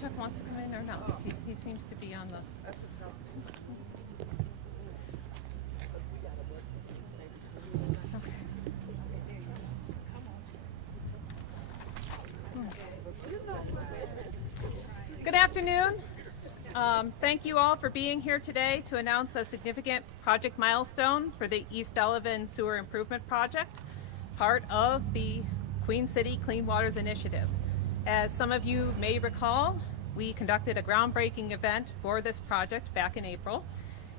Chuck wants to come in or no? He seems to be on the... Okay. Good afternoon. Thank you all for being here today to announce a significant project milestone for the East Delavan Sewer Improvement Project, part of the Queen City Clean Waters Initiative. As some of you may recall, we conducted a groundbreaking event for this project back in April,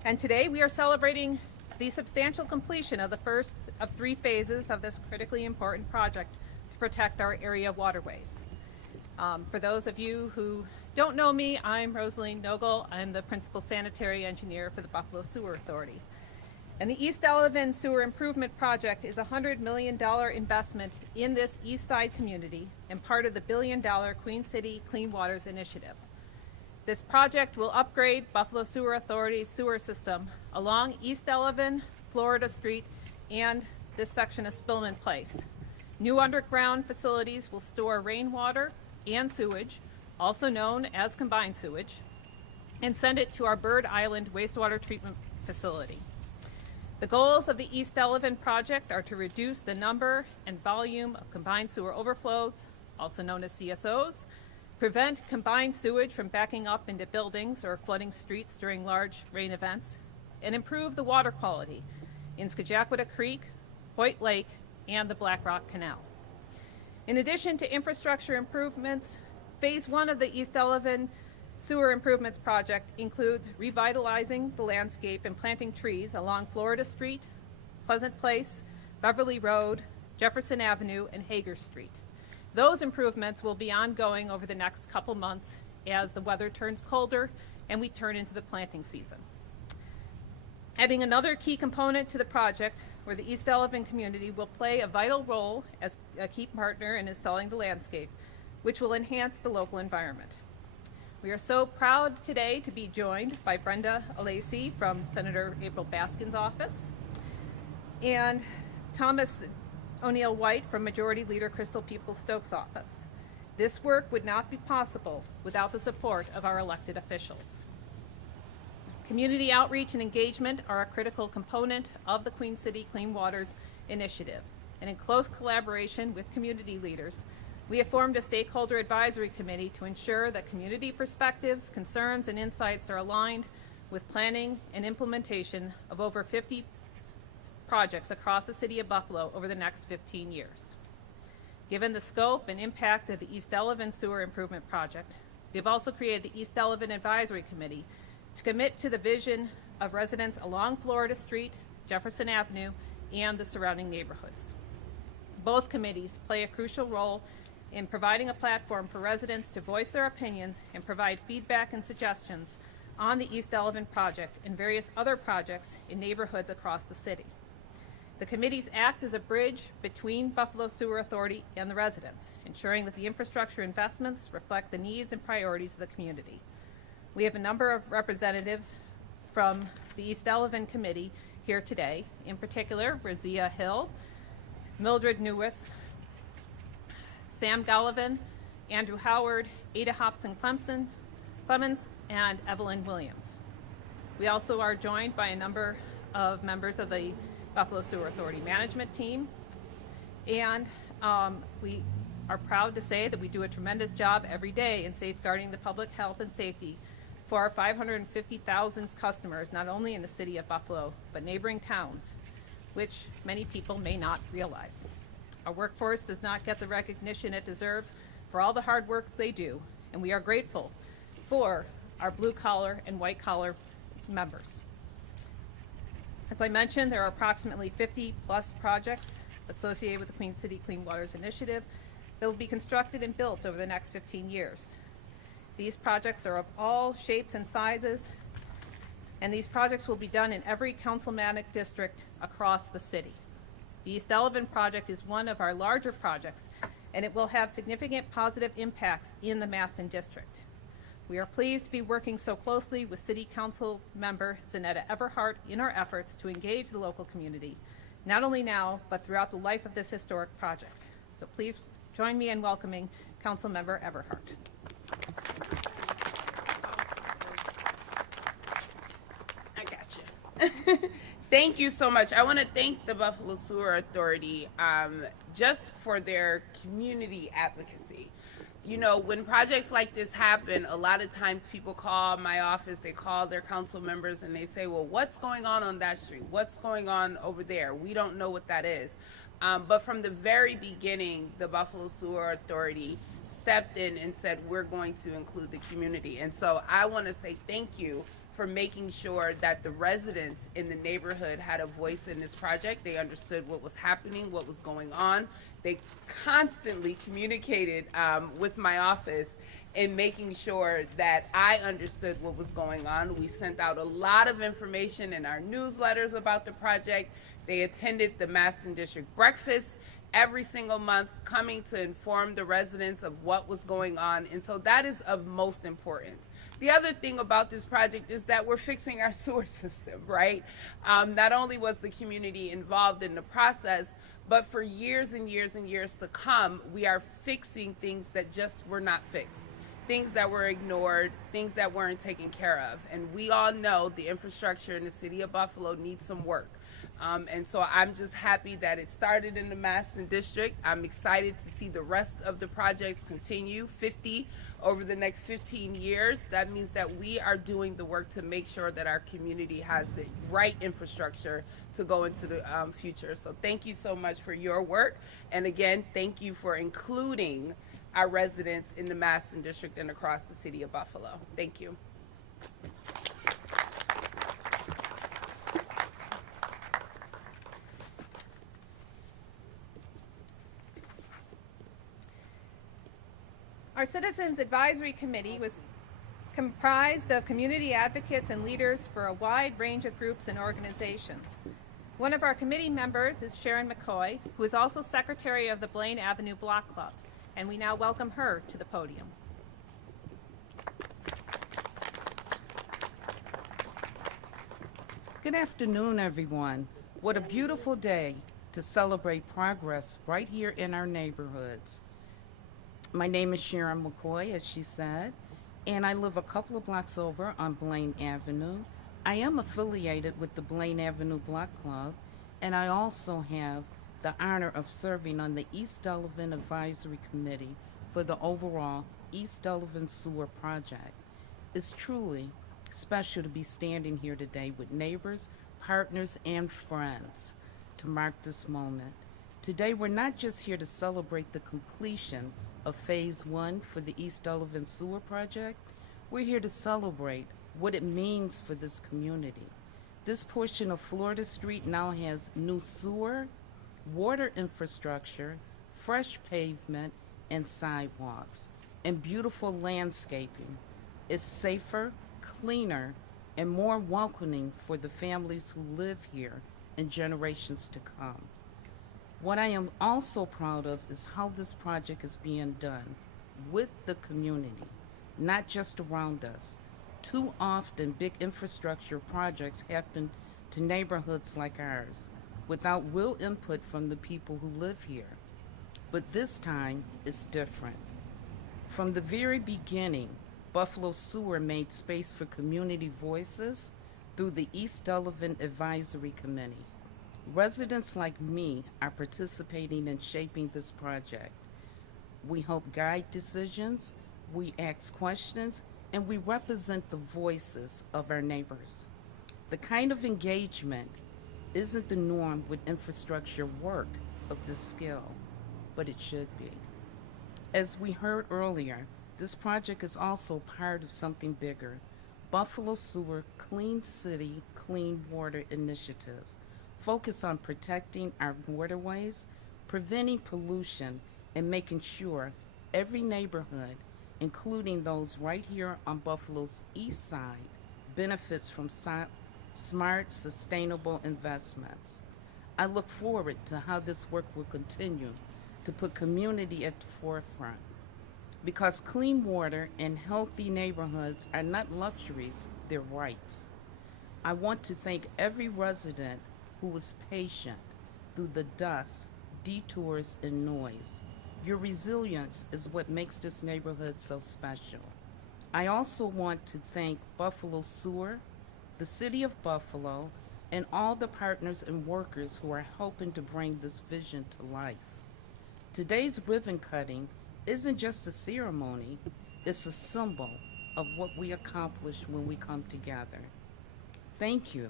and today we are celebrating the substantial completion of the first of 3 phases of this critically important project to protect our area waterways. For those of you who don't know me, I'm Rosaline Nogel. I'm the Principal Sanitary Engineer for the Buffalo Sewer Authority. And the East Delavan Sewer Improvement Project is a $100 million investment in this East Side community and part of the $1 billion Queen City Clean Waters Initiative. This project will upgrade Buffalo Sewer Authority's sewer system along East Delavan, Florida Street, and this section of Spillman Place. New underground facilities will store rainwater and sewage, also known as combined sewage, and send it to our Bird Island wastewater treatment facility. The goals of the East Delavan project are to reduce the number and volume of combined sewer overflows, also known as CSOs, prevent combined sewage from backing up into buildings or flooding streets during large rain events, and improve the water quality in Skajackwada Creek, Hoyt Lake, and the Black Rock Canal. In addition to infrastructure improvements, Phase 1 of the East Delavan Sewer Improvements Project includes revitalizing the landscape and planting trees along Florida Street, Pleasant Place, Beverly Road, Jefferson Avenue, and Hager Street. Those improvements will be ongoing over the next couple months as the weather turns colder and we turn into the planting season. Adding another key component to the project, where the East Delavan community will play a vital role as a key partner in installing the landscape, which will enhance the local environment. We are so proud today to be joined by Brenda Alesi from Senator April Baskin's office and Thomas O'Neill White from Majority Leader Crystal Peoples-Stokes' office. This work would not be possible without the support of our elected officials. Community outreach and engagement are a critical component of the Queen City Clean Waters Initiative, and in close collaboration with community leaders, we have formed a stakeholder advisory committee to ensure that community perspectives, concerns, and insights are aligned with planning and implementation of over 50 projects across the city of Buffalo over the next 15 years. Given the scope and impact of the East Delavan Sewer Improvement Project, we have also created the East Delavan Advisory Committee to commit to the vision of residents along Florida Street, Jefferson Avenue, and the surrounding neighborhoods. Both committees play a crucial role in providing a platform for residents to voice their opinions and provide feedback and suggestions on the East Delavan project and various other projects in neighborhoods across the city. The committees act as a bridge between Buffalo Sewer Authority and the residents, ensuring that the infrastructure investments reflect the needs and priorities of the community. We have a number of representatives from the East Delavan Committee here today, in particular, Razia Hill, Mildred Newith, Sam Gallivan, Andrew Howard, Ada Hobson-Clemens, and Evelyn Williams. We also are joined by a number of members of the Buffalo Sewer Authority management team, and we are proud to say that we do a tremendous job every day in safeguarding the public health and safety for our 550,000 customers, not only in the city of Buffalo, but neighboring towns, which many people may not realize. Our workforce does not get the recognition it deserves for all the hard work they do, and we are grateful for our blue-collar and white-collar members. As I mentioned, there are approximately 50-plus projects associated with the Queen City Clean Waters Initiative that will be constructed and built over the next 15 years. These projects are of all shapes and sizes, and these projects will be done in every councilmanic district across the city. The East Delavan project is one of our larger projects, and it will have significant positive impacts in the Maston district. We are pleased to be working so closely with City Council member Zanetta Everhart in our efforts to engage the local community, not only now, but throughout the life of this historic project. So please join me in welcoming Council Member Everhart. Thank you so much. I want to thank the Buffalo Sewer Authority just for their community advocacy. You know, when projects like this happen, a lot of times people call my office, they call their council members, and they say, well, what's going on that street? What's going on over there? We don't know what that is. But from the very beginning, the Buffalo Sewer Authority stepped in and said, we're going to include the community. And so I want to say thank you for making sure that the residents in the neighborhood had a voice in this project. They understood what was happening, what was going on. They constantly communicated with my office in making sure that I understood what was going on. We sent out a lot of information in our newsletters about the project. They attended the Maston District breakfast every single month, coming to inform the residents of what was going on. And so that is of most importance. The other thing about this project is that we're fixing our sewer system, right? Not only was the community involved in the process, but for years and years and years to come, we are fixing things that just were not fixed, things that were ignored, things that weren't taken care of. And we all know the infrastructure in the city of Buffalo needs some work. And so I'm just happy that it started in the Maston District. I'm excited to see the rest of the projects continue, 50 over the next 15 years. That means that we are doing the work to make sure that our community has the right infrastructure to go into the future. So thank you so much for your work. And again, thank you for including our residents in the Maston District and across the city of Buffalo. Thank you. Our Citizens Advisory Committee was comprised of community advocates and leaders for a wide range of groups and organizations. One of our committee members is Sharon McCoy, who is also secretary of the Blaine Avenue Block Club, and we now welcome her to the podium. Good afternoon, everyone. What a beautiful day to celebrate progress right here in our neighborhoods. My name is Sharon McCoy, as she said, and I live a couple of blocks over on Blaine Avenue. I am affiliated with the Blaine Avenue Block Club, and I also have the honor of serving on the East Delavan Advisory Committee for the overall East Delavan Sewer Project. It's truly special to be standing here today with neighbors, partners, and friends to mark this moment. Today, we're not just here to celebrate the completion of Phase 1 for the East Delavan Sewer Project. We're here to celebrate what it means for this community. This portion of Florida Street now has new sewer, water infrastructure, fresh pavement, and sidewalks, and beautiful landscaping. It's safer, cleaner, and more welcoming for the families who live here in generations to come. What I am also proud of is how this project is being done with the community, not just around us. Too often, big infrastructure projects happen to neighborhoods like ours without real input from the people who live here. But this time, it's different. From the very beginning, Buffalo Sewer made space for community voices through the East Delavan Advisory Committee. Residents like me are participating in shaping this project. We help guide decisions, we ask questions, and we represent the voices of our neighbors. The kind of engagement isn't the norm with infrastructure work of this scale, but it should be. As we heard earlier, this project is also part of something bigger, Buffalo Sewer Clean City, Clean Water Initiative, focused on protecting our waterways, preventing pollution, and making sure every neighborhood, including those right here on Buffalo's east side, benefits from smart, sustainable investments. I look forward to how this work will continue to put community at the forefront, because clean water and healthy neighborhoods are not luxuries, they're rights. I want to thank every resident who was patient through the dust, detours, and noise. Your resilience is what makes this neighborhood so special. I also want to thank Buffalo Sewer, the City of Buffalo, and all the partners and workers who are helping to bring this vision to life. Today's ribbon cutting isn't just a ceremony, it's a symbol of what we accomplish when we come together. Thank you,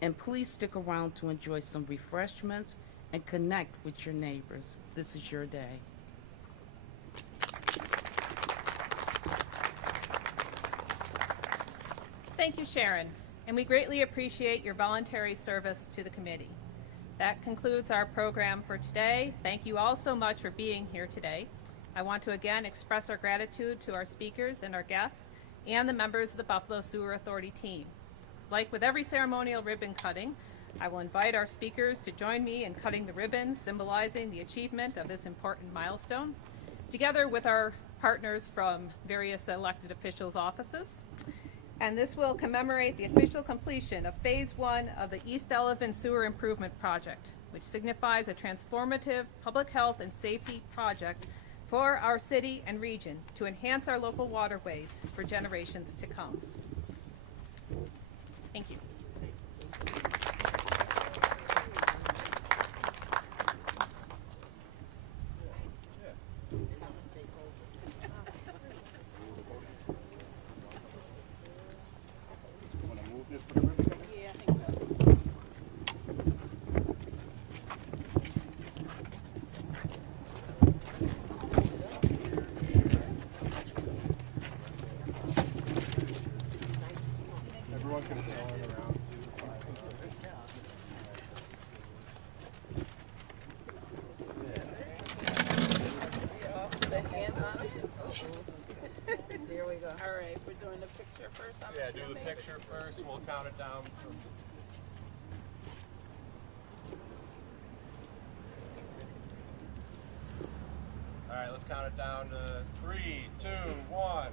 and please stick around to enjoy some refreshments and connect with your neighbors. This is your day. Thank you, Sharon, and we greatly appreciate your voluntary service to the committee. That concludes our program for today. Thank you all so much for being here today. I want to again express our gratitude to our speakers and our guests and the members of the Buffalo Sewer Authority team. Like with every ceremonial ribbon cutting, I will invite our speakers to join me in cutting the ribbon, symbolizing the achievement of this important milestone, together with our partners from various elected officials' offices. And this will commemorate the official completion of Phase 1 of the East Delavan Sewer Improvement Project, which signifies a transformative public health and safety project for our city and region to enhance our local waterways for generations to come. Thank you. Everyone can turn around. There we go. All right, we're doing the picture first. Yeah, do the picture first. We'll count it down. All right, let's count it down to 3, 2, 1.